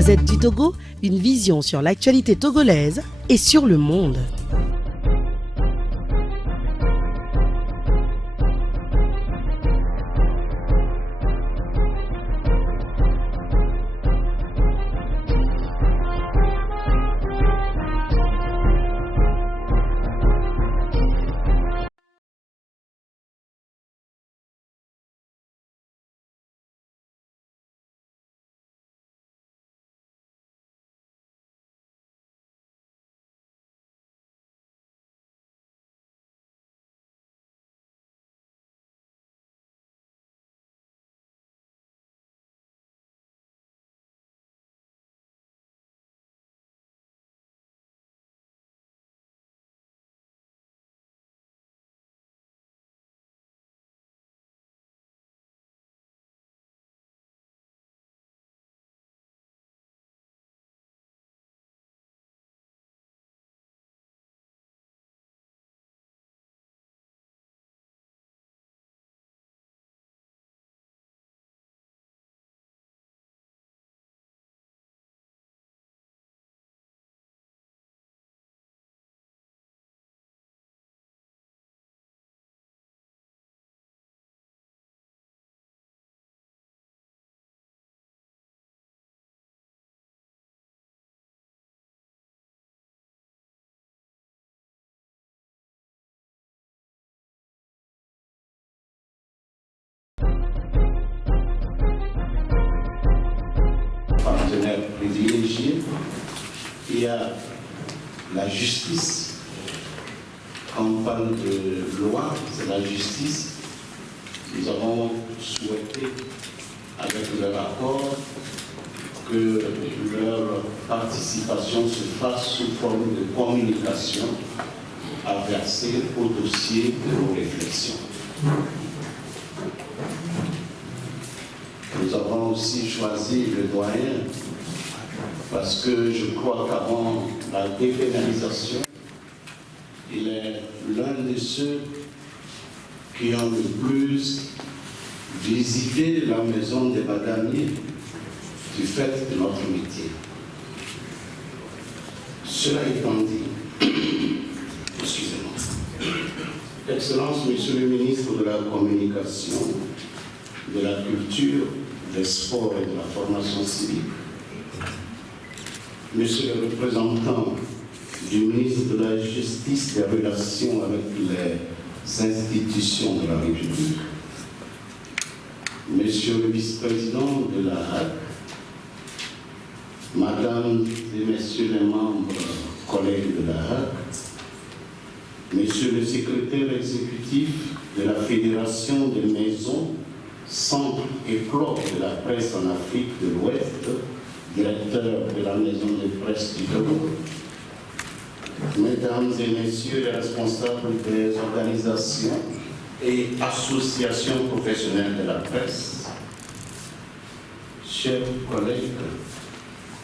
Gazette du Togo, une vision sur l'actualité togolaise et sur le monde. Partenaire privilégié, il y a la justice. Quand on parle de loi, c'est la justice. Nous avons souhaité, avec leur accord, que leur participation se fasse sous forme de communication à verser au dossier de nos réflexions. Nous avons aussi choisi le doyen parce que je crois qu'avant la dépénalisation, il est l'un de ceux qui ont le plus visité la maison des Badamiers du fait de notre métier. Cela étant dit, excusez-moi, Excellence, Monsieur le ministre de la Communication, de la Culture, des Sports et de la Formation civique, Monsieur le représentant du ministre de la Justice des Relations avec les institutions de la République, Monsieur le vice-président de la HAC, Madame et Messieurs les membres, collègues de la HAC, Monsieur le secrétaire exécutif de la Fédération des maisons, centres et clubs de la presse en Afrique de l'Ouest, directeur de la maison de presse du Togo, Mesdames et Messieurs les responsables des organisations et associations professionnelles de la presse, chers collègues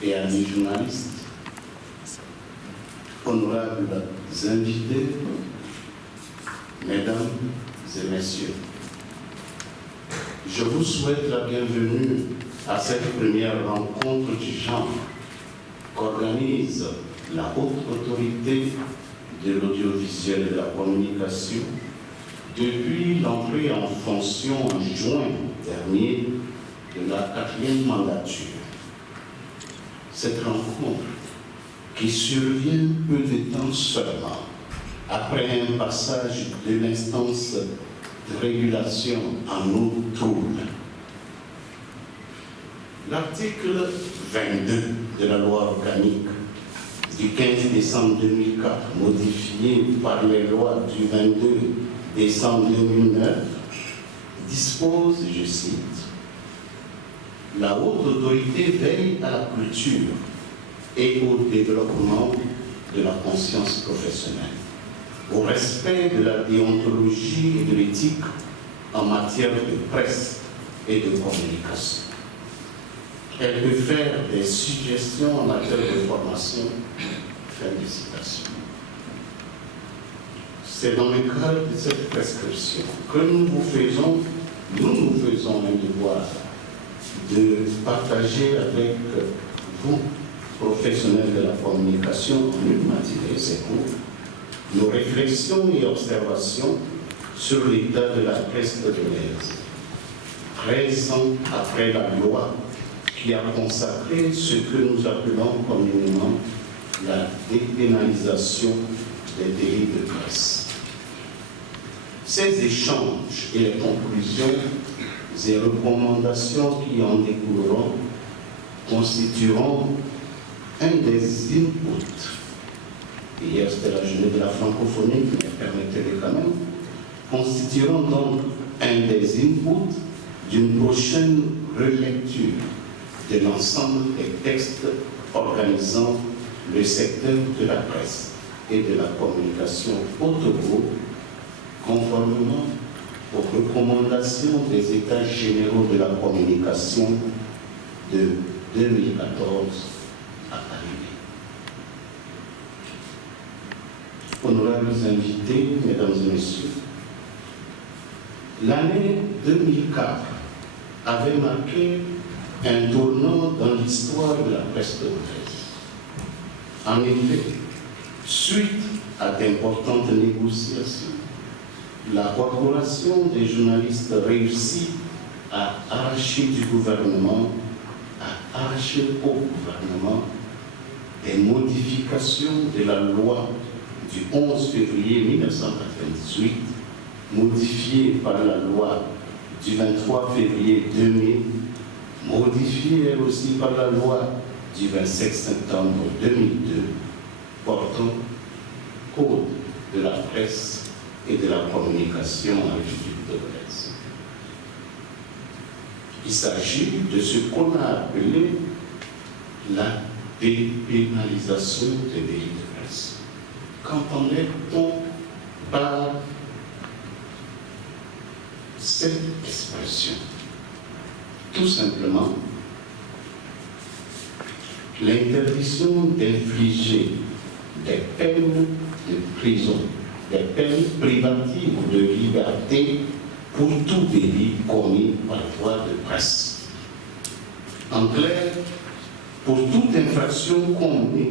et amis journalistes, honorables invités, Mesdames et Messieurs, je vous souhaite la bienvenue à cette première rencontre du genre qu'organise la haute autorité de l'audiovisuel et de la communication depuis l'entrée en fonction en juin dernier de la 4e mandature. Cette rencontre, qui survient peu de temps seulement après un passage de l'instance de régulation en eau trouble. L'article 22 de la loi organique du 15 décembre 2004, modifié par les lois du 22 décembre 2009, dispose, je cite, « La haute autorité veille à la culture et au développement de la conscience professionnelle, au respect de la déontologie et de l'éthique en matière de presse et de communication. Elle peut faire des suggestions en matière de formation. » Fin de citation. C'est dans le cadre de cette prescription que nous faisons un devoir de partager avec vous, professionnels de la communication, en une matinée, c'est court, nos réflexions et observations sur l'état de la presse togolaise. 13 ans après la loi qui a consacré ce que nous appelons communément la dépénalisation des délits de presse. Ces échanges et les conclusions et recommandations qui en découleront constitueront un des inputs. Hier, c'était la journée de la francophonie, mais permettez-le quand même, constitueront donc un des inputs d'une prochaine relecture de l'ensemble des textes organisant le secteur de la presse et de la communication au Togo, conformément aux recommandations des États généraux de la communication de 2014 à Paris. Honorables invités, mesdames et messieurs, l'année 2004 avait marqué un tournant dans l'histoire de la presse togolaise. En effet, suite à d'importantes négociations, la corporation des journalistes réussit à arracher au gouvernement des modifications de la loi du 11 février 1998, modifiée par la loi du 23 février 2000, modifiée elle aussi par la loi du 27 septembre 2002, portant Code de la presse et de la communication en République togolaise. Il s'agit de ce qu'on a appelé la dépénalisation des délits de presse. Qu'entendait-on par cette expression? Tout simplement, l'interdiction d'infliger des peines de prison, des peines privatives de liberté pour tout délit commis par voie de presse. En clair, pour toute infraction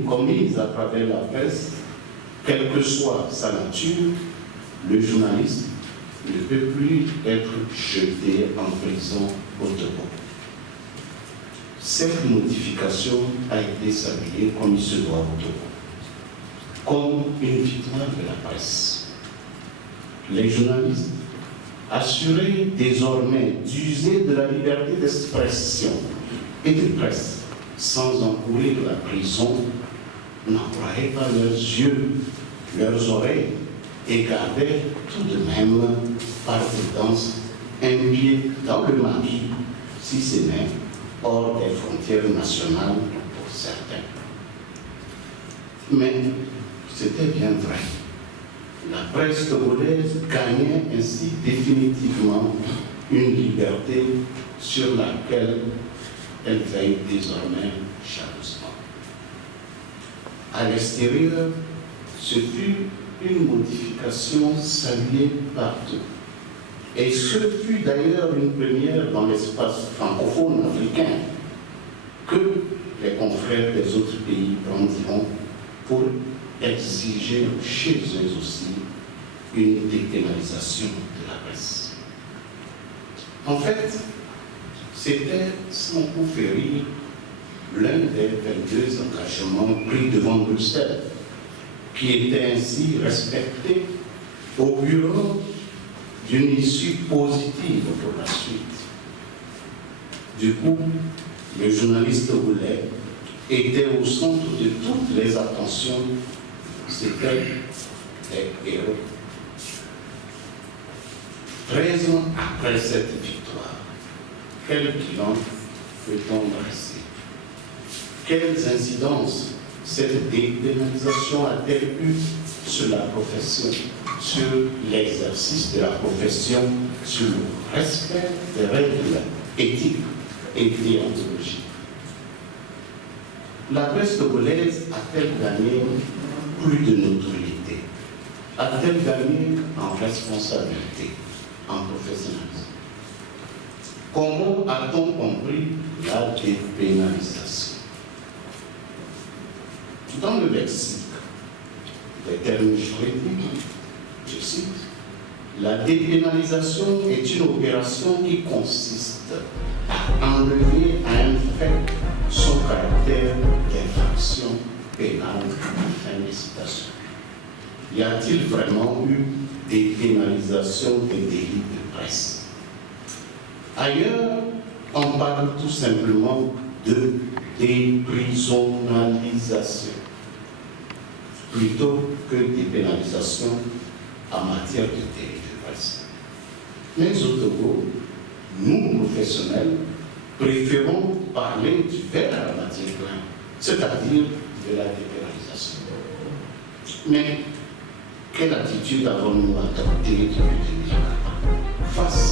commise à travers la presse, quelle que soit sa nature, le journaliste ne peut plus être jeté en prison au Togo. Cette modification a été saluée comme il se doit au Togo, comme une victoire de la presse. Les journalistes, assurés désormais d'user de la liberté d'expression et de presse sans encourir la prison, n'employaient pas leurs yeux, leurs oreilles et gardaient tout de même par prudence un pied dans le maquis, si ce n'est hors des frontières nationales pour certains. Mais c'était bien vrai. La presse togolaise gagnait ainsi définitivement une liberté sur laquelle elle veille désormais jalousement. À l'extérieur, ce fut une modification saluée partout. Et ce fut d'ailleurs une première dans l'espace francophone africain que les confrères des autres pays brandiront pour exiger chez eux aussi une dépénalisation de la presse. En fait, c'était, sans coup férir, l'un des 22 engagements pris devant Bruxelles, qui était ainsi respecté, augurant d'une issue positive pour la suite. Du coup, le journaliste togolais était au centre de toutes les attentions. C'était des héros. 13 ans après cette victoire, quel bilan peut-on dresser? Quelles incidences cette dépénalisation a-t-elle eu sur la profession, sur l'exercice de la profession, sur le respect des règles éthiques et déontologiques? La presse togolaise a-t-elle gagné plus de notoriété? A-t-elle gagné en responsabilité, en professionnalisme? Comment a-t-on compris la dépénalisation? Dans le lexique des termes juridiques, je cite, la dépénalisation est une opération qui consiste à enlever à un fait son caractère d'infraction pénale. Fin de citation. Y a-t-il vraiment eu dépénalisation des délits de presse? Ailleurs, on parle tout simplement de déprisonnalisation plutôt que dépénalisation en matière de délit de presse. Mais au Togo, nous, professionnels, préférons parler du verbe à la matière pleine, c'est-à-dire de la dépénalisation. Mais quelle attitude avons-nous adoptée depuis 2004 face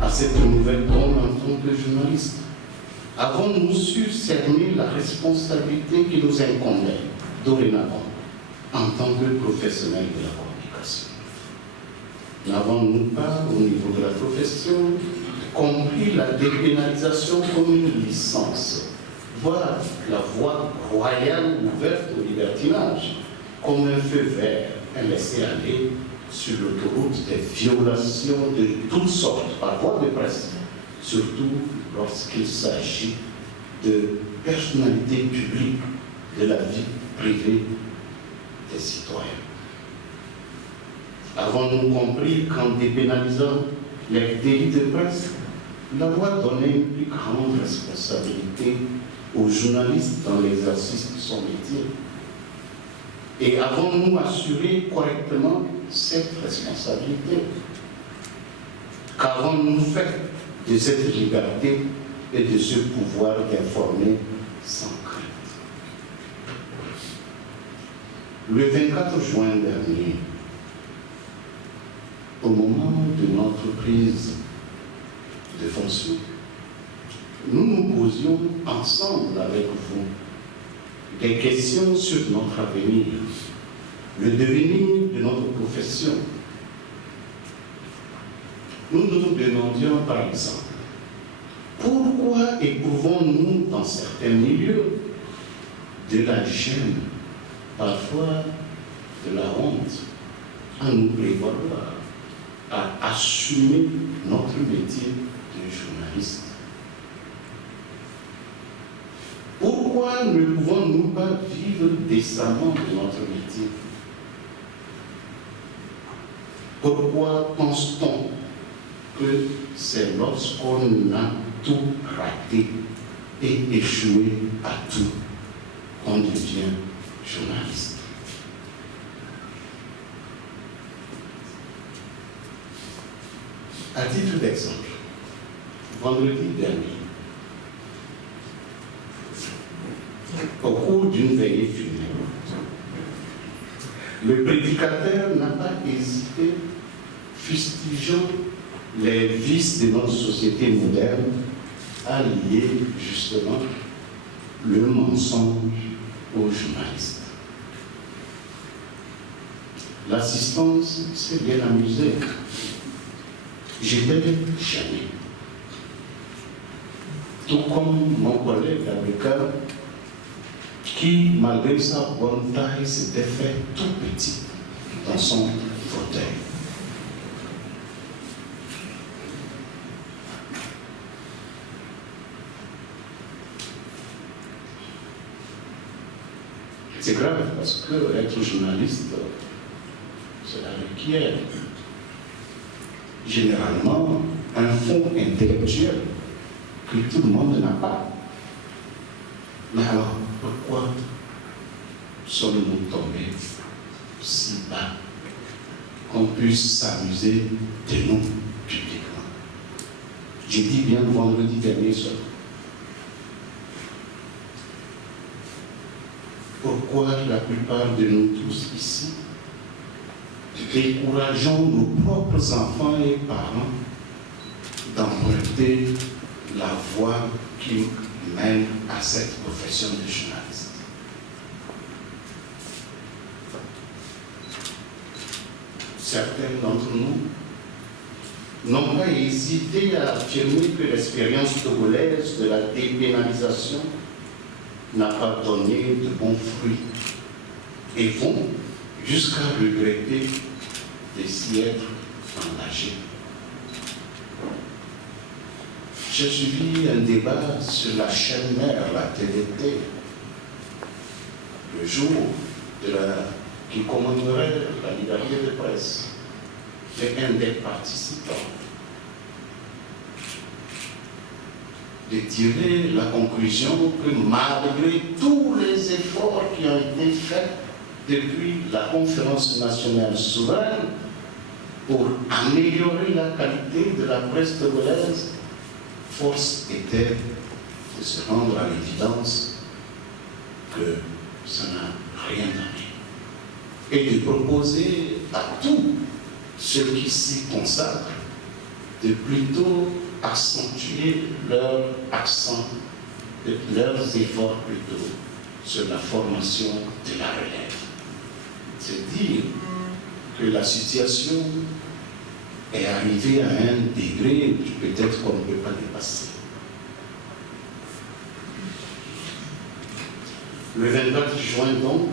à cette nouvelle donne en tant que journaliste? Avons-nous su cerner la responsabilité qui nous incombait dorénavant en tant que professionnels de la communication? N'avons-nous pas, au niveau de la profession, compris la dépénalisation comme une licence, voire la voie royale ouverte au libertinage, comme un feu vert, un laisser-aller sur l'autoroute des violations de toutes sortes par voie de presse, surtout lorsqu'il s'agit de personnalités publiques de la vie privée des citoyens? Avons-nous compris qu'en dépénalisant les délits de presse, la loi donnait une plus grande responsabilité aux journalistes dans l'exercice de son métier? Et avons-nous assuré correctement cette responsabilité? Qu'avons-nous fait de cette liberté et de ce pouvoir d'informer sans crainte? Le 24 juin dernier, au moment de notre prise de fonction, nous nous posions ensemble avec vous des questions sur notre avenir, le devenir de notre profession. Nous nous demandions par exemple, pourquoi éprouvons-nous dans certains milieux de la gêne, parfois de la honte, à nous prévaloir, à assumer notre métier de journaliste? Pourquoi ne pouvons-nous pas vivre décemment de notre métier? Pourquoi pense-t-on que c'est lorsqu'on a tout raté et échoué à tout qu'on devient journaliste? À titre d'exemple, vendredi dernier, au cours d'une veillée funèbre, le prédicateur n'a pas hésité, fustigeant les vices de notre société moderne, à lier justement le mensonge aux journalistes. L'assistance s'est bien amusée. J'étais gêné. Tout comme mon collègue avocat, qui, malgré sa bonne taille, s'était fait tout petit dans son fauteuil. C'est grave parce que être journaliste, cela requiert généralement un fond intellectuel que tout le monde n'a pas. Mais alors, pourquoi sommes-nous tombés si bas qu'on puisse s'amuser de nous publiquement? J'ai dit bien le vendredi dernier soir. Pourquoi la plupart de nous tous ici décourageons nos propres enfants et parents d'emprunter la voie qui mène à cette profession de journaliste? Certains d'entre nous n'ont pas hésité à affirmer que l'expérience togolaise de la dépénalisation n'a pas donné de bons fruits et vont jusqu'à regretter de s'y être engagés. J'ai suivi un débat sur la chaîne mère, la TDT, le jour qui commémorait la liberté de presse. Et un des participants de tirer la conclusion que malgré tous les efforts qui ont été faits depuis la conférence nationale souveraine pour améliorer la qualité de la presse togolaise, force était de se rendre à l'évidence que ça n'a rien donné. Et de proposer à tous ceux qui s'y consacrent de plutôt accentuer leur accent, leurs efforts plutôt sur la formation de la relève. C'est dire que la situation est arrivée à un degré peut-être qu'on ne peut pas dépasser. Le 24 juin donc,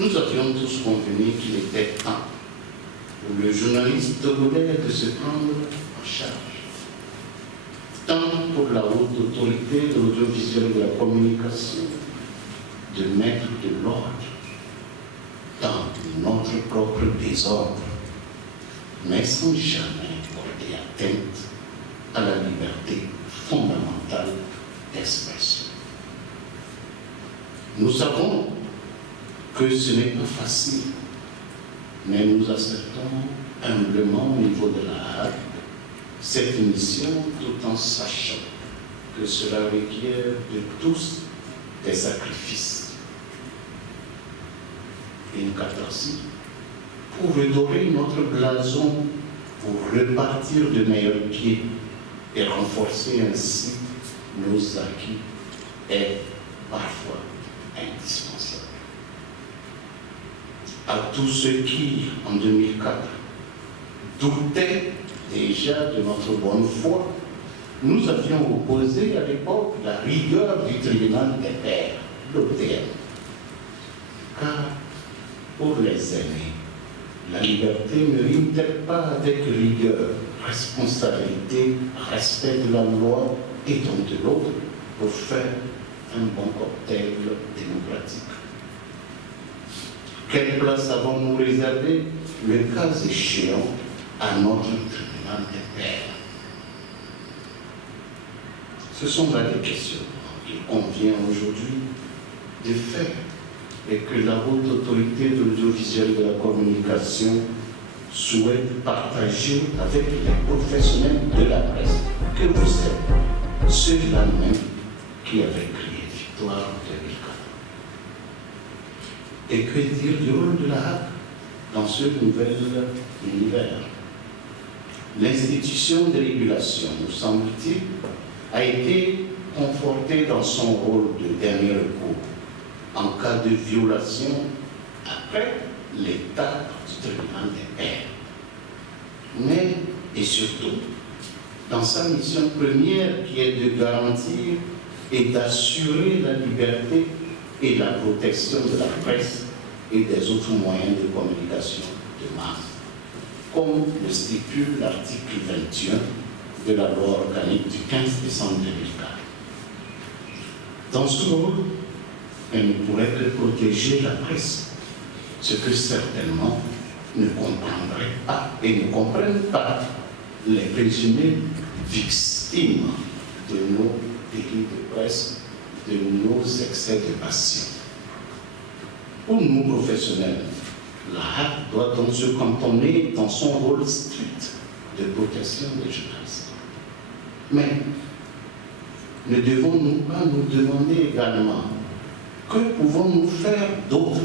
nous avions tous convenu qu'il était temps pour le journaliste togolais de se prendre en charge. Tant pour la haute autorité de l'audiovisuel et de la communication de mettre de l'ordre dans notre propre désordre, mais sans jamais porter atteinte à la liberté fondamentale d'expression. Nous savons que ce n'est pas facile, mais nous acceptons humblement au niveau de la Hague cette mission tout en sachant que cela requiert de tous des sacrifices. Une catharsis pour redorer notre blason, pour repartir de meilleurs pieds et renforcer ainsi nos acquis est parfois indispensable. À tous ceux qui, en 2004, doutaient déjà de notre bonne foi, nous avions opposé à l'époque la rigueur du tribunal des pairs, l'OTM. Car pour les aînés, la liberté ne rime-t-elle pas avec rigueur, responsabilité, respect de la loi et donc de l'autre pour faire un bon cocktail démocratique? Quelle place avons-nous réservée, le cas échéant, à notre tribunal des pairs? Ce sont là des questions qu'il convient aujourd'hui de faire et que la haute autorité de l'audiovisuel et de la communication souhaite partager avec les professionnels de la presse, que vous êtes ceux-là même qui avaient crié victoire 2004. Et que dire du rôle de la Hague dans ce nouvel univers? L'institution de régulation, nous semble-t-il, a été confortée dans son rôle de dernier recours en cas de violation après l'état du tribunal des pairs. Mais, et surtout, dans sa mission première qui est de garantir et d'assurer la liberté et la protection de la presse et des autres moyens de communication de masse, comme le stipule l'article 21 de la loi organique du 15 décembre 2004. Dans ce rôle, elle ne pourrait que protéger la presse, ce que certainement ne comprendraient pas et ne comprennent pas les présumés victimes de nos délits de presse, de nos excès de passion. Pour nous professionnels, la Hague doit donc se cantonner dans son rôle strict de protection des journalistes. Mais ne devons-nous pas nous demander également que pouvons-nous faire d'autre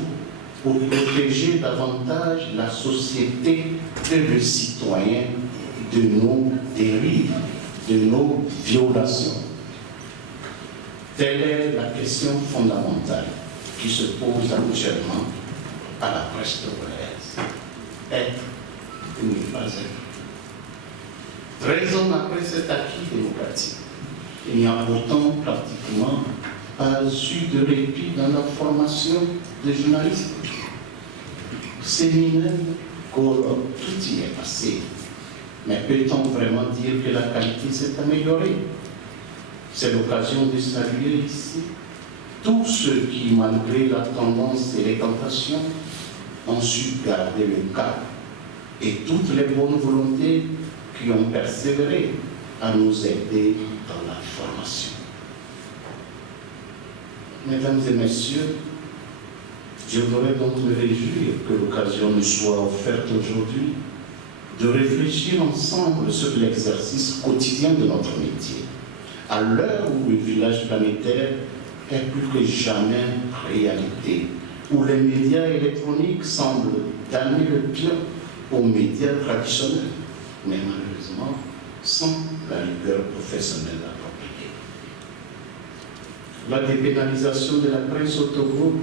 pour protéger davantage la société et le citoyen de nos dérives, de nos violations? Telle est la question fondamentale qui se pose actuellement à la presse togolaise. Être ou ne pas être. 13 ans après cet acquis démocratique, il n'y a pourtant pratiquement pas eu de répit dans la formation des journalistes. Séminaire, colloque, tout y est passé. Mais peut-on vraiment dire que la qualité s'est améliorée? C'est l'occasion de saluer ici tous ceux qui, malgré la tendance et les tentations, ont su garder le cap, et toutes les bonnes volontés qui ont persévéré à nous aider dans la formation. Mesdames et messieurs, je voudrais donc me réjouir que l'occasion nous soit offerte aujourd'hui de réfléchir ensemble sur l'exercice quotidien de notre métier, à l'heure où le village planétaire est plus que jamais réalité, où les médias électroniques semblent donner le pied aux médias traditionnels, mais malheureusement sans la rigueur professionnelle appropriée. La dépénalisation de la presse au Togo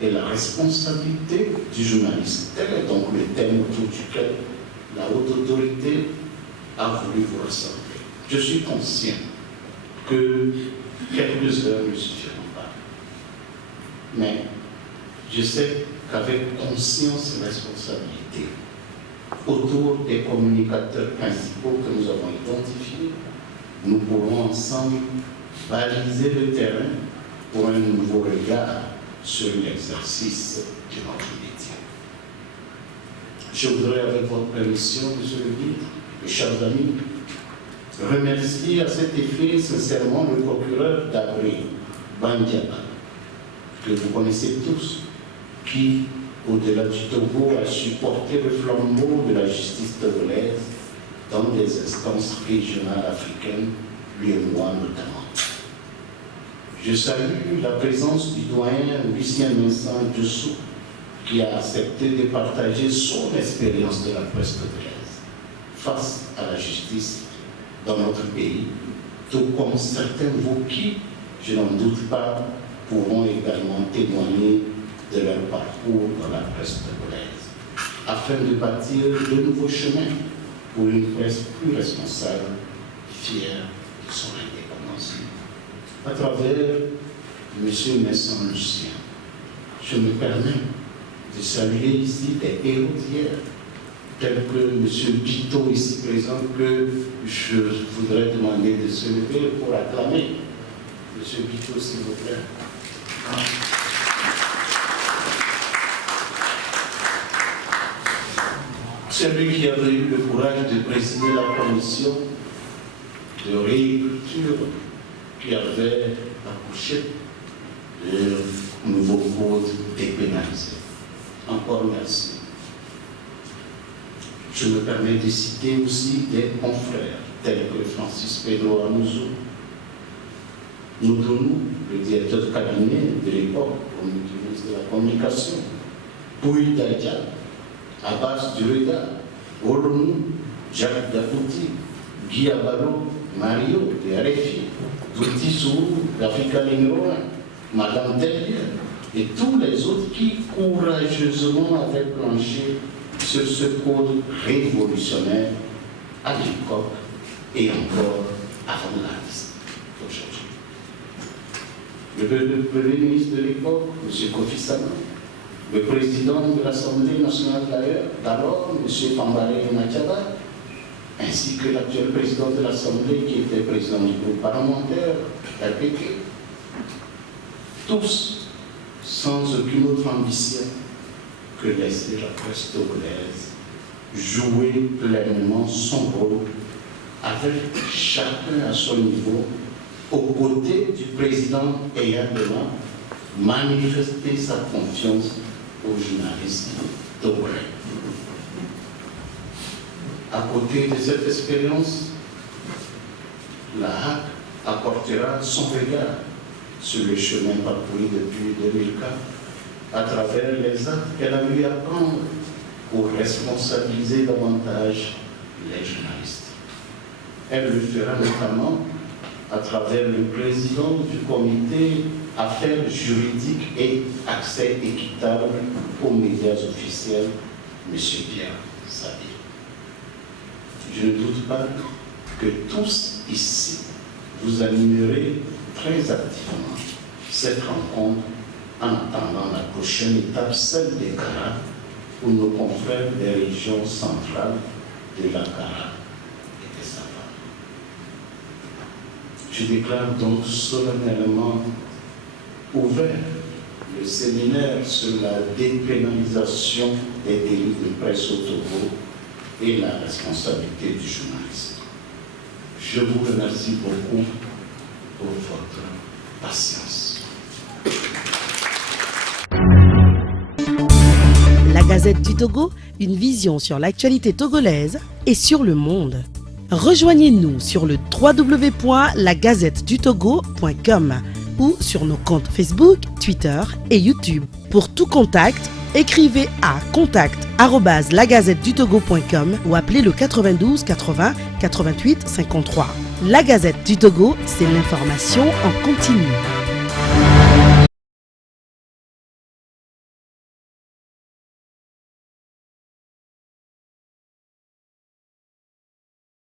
et la responsabilité du journaliste, tel est donc le thème autour duquel la haute autorité a voulu vous rassembler. Je suis conscient que quelques heures ne suffiront pas. Mais je sais qu'avec conscience et responsabilité, autour des communicateurs principaux que nous avons identifiés, nous pourrons ensemble baliser le terrain pour un nouveau regard sur l'exercice de notre métier. Je voudrais, avec votre permission, monsieur le ministre, mes chers amis, remercier à cet effet sincèrement le procureur d'Abré, Bandiaba, que vous connaissez tous, qui, au-delà du Togo, a supporté le flambeau de la justice togolaise dans des instances régionales africaines, lui et moi notamment. Je salue la présence du doyen Lucien Vincent Dessous, qui a accepté de partager son expérience de la presse togolaise face à la justice dans notre pays, tout comme certains de vous qui, je n'en doute pas, pourront également témoigner de leur parcours dans la presse togolaise, afin de bâtir de nouveaux chemins pour une presse plus responsable, fière de son indépendance. À travers M. Vincent Lucien, je me permets de saluer ici des héros d'hier, tels que M. Bito, ici présent, que je voudrais demander de se lever pour acclamer. M. Bito, s'il vous plaît. Celui qui avait eu le courage de présider la commission de réécriture qui avait accouché le nouveau code dépénalisé. Encore merci. Je me permets de citer aussi des confrères tels que Francis Pedro Amouzou, Noudounou, le directeur de cabinet de l'époque au ministre de la Communication, Pouy Daïdia, Abbas Dureda, Olonou, Jacques Dapouti, Guy Abalo, Mario de RFI, Douti Sourou, d'Africa numéro 1, Madame Dellier, et tous les autres qui courageusement avaient planché sur ce code révolutionnaire à l'époque et encore avant la liste d'aujourd'hui. Le Premier ministre de l'époque, M. Kofi Sanan, le président de l'Assemblée nationale d'alors, M. Pambalé Matiaba, ainsi que l'actuel président de l'Assemblée qui était président du groupe parlementaire, RPP, tous sans aucune autre ambition que laisser la presse togolaise jouer pleinement son rôle avec chacun à son niveau, aux côtés du président ayant manifester sa confiance aux journalistes togolais. À côté de cette expérience, la HAC apportera son regard sur le chemin parcouru depuis 2004 à travers les actes qu'elle a eu à prendre pour responsabiliser davantage les journalistes. Elle le fera notamment à travers le président du comité Affaires juridiques et accès équitable aux médias officiels, M. Pierre Sabi. Je ne doute pas que tous ici vous animerez très activement cette rencontre en attendant la prochaine étape, celle des Kara, pour nos confrères des régions centrales de la Kara et des Savanes. Je déclare donc solennellement ouvert le séminaire sur la dépénalisation des délits de presse au Togo et la responsabilité du journaliste. Je vous remercie beaucoup pour votre patience. La Gazette du Togo, une vision sur l'actualité togolaise et sur le monde. Rejoignez-nous sur le www.lagazettedutogo.com ou sur nos comptes Facebook, Twitter et YouTube. Pour tout contact, écrivez à contact@lagazettedutogo.com ou appelez le 92 80 88 53. La Gazette du Togo, c'est l'information en continu.